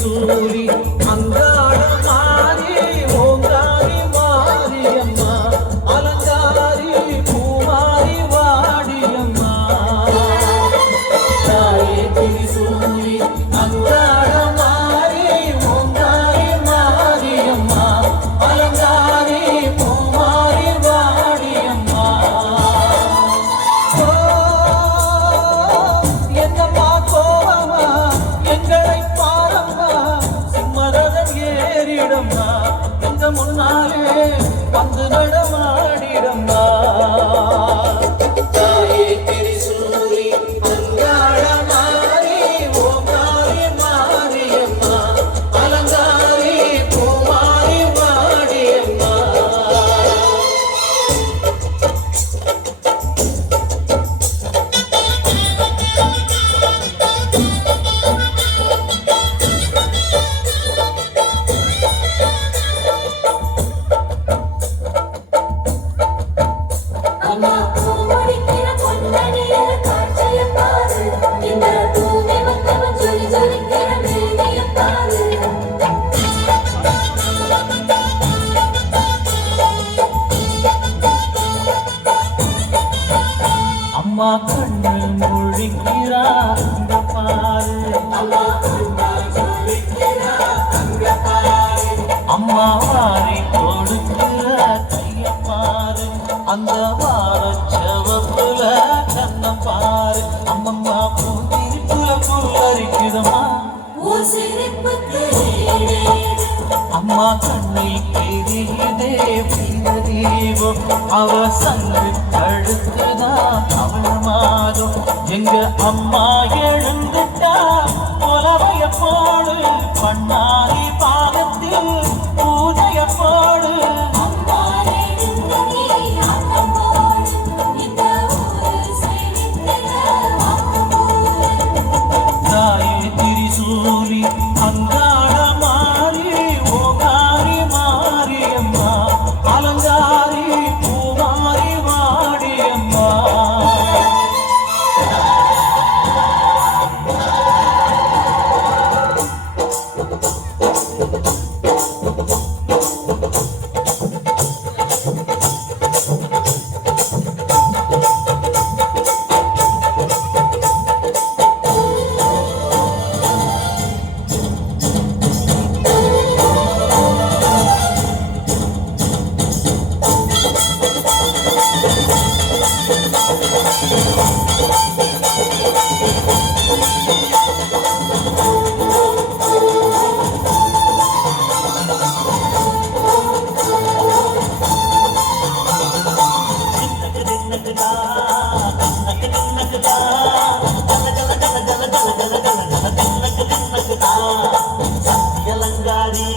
திரிசூலி அங்காள மாறி ஓங்காரி மாரியம்மா அலங்காரி பூமாரி வாடியம்மா தாயே திரிசூலி அங்காள மாறி ஓங்காரி மாரியம்மா அலங்காரி பூமாரி வாடியம்மா என்னம்மா கோவமா எங்களை பாரம்மா சிம்மரதம் ஏறிடம்மா எங்க முன்னாலே வந்து நடமாடிடம்மா தாயே திரிசூலி அங்காள மாறி ஓங்காரி மாரியம்மா அலங்காரி பூமாரி வாடியம்மா அம்மா பூமுடிக்கிற பொன்னணிய காட்சிய பாரு இந்த பூமி வந்தவன் ஜொலி ஜொலிக்கிற மேனிய பாரு அம்மா கண்ணு முழிக்கிறா அங்க பாரு அம்மா கண்ணா ஜொலிக்கிறா அங்க பாரு அம்மா வாரி கொடுக்கிற கைய பாரு அந்த வாரச்சவப்புல கண்ணம் பாரு அம்மம்மா பூந்திரிப்புல புல்லரிக்குதம்மா ஓ சிரிப்புக்கு ஈடேது அம்மா கண்ணில் தெரியுதே தீபம் அவ சங்கு கழுத்துதான் அவள மாதம் எங்க அம்மா எழுந்துட்டா புலவைய போடு பண்ணாரி பாகத்தில் பூஜைய போடு அம்மா எழுந்தடி ஆட்டம் போடு இந்த ஊரு செழித்திட வாக்கம் போடு தாயே திரிசூலி அங்காள மாறி ஓங்காரி மாரியம்மா அலங்காரி பூமாரி வாடியம்மா அலங்காரி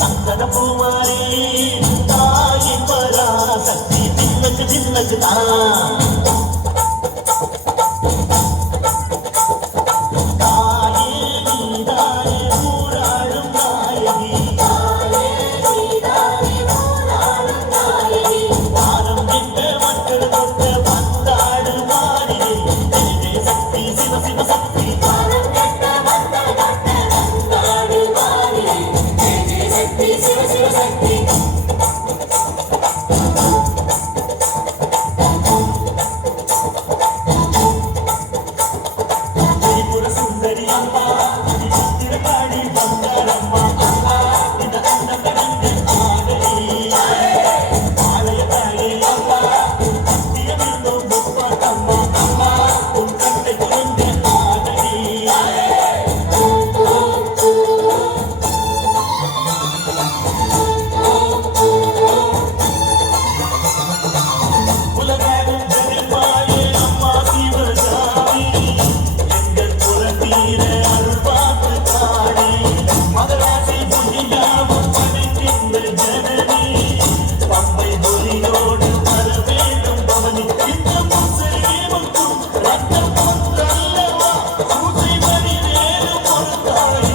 சங்கர பூமாரி தாயி பராசக்தி தின்னக்கு தின்னக்கு தாயே நீதானே ஊராடும் நாயகி நீதானே ஊராடும் நாயகி வாரம் என்ற மக்கள் கொண்ட வந்தாடு மாறியே சக்தி சிவ சிவ சக்தி வானம் கட்ட வந்த கட்ட வந்தாடு மாறி ஜெய ஜெய சக்தி சிவ சிவ சக்தி திரிபுர சுந்தரி அம்மா திருக்காடி பந்தாரம்மா அம்மா இந்த அண்ண கடந்து ஆடலி ஆலய தாயே அம்மா தியமிருந்தோம் முப்பாட்டம்மா அம்மா உன் கட்டை குழந்தை ஆடலி உலகம் ஜெகமாயே அம்மா சிவகாமி எங்கள் புறத்தீர அருள் பார்த்து காணி மகராசி புண்ணியாவும் படைக்கின்ற ஜனனி பம்பை ஒலியோடு வர வேண்டும் பவனி இந்த முசலீமுக்கும் ரத்தம் கொண்டல்லவா சூசை மணி நேரம் பொறுத்தாய்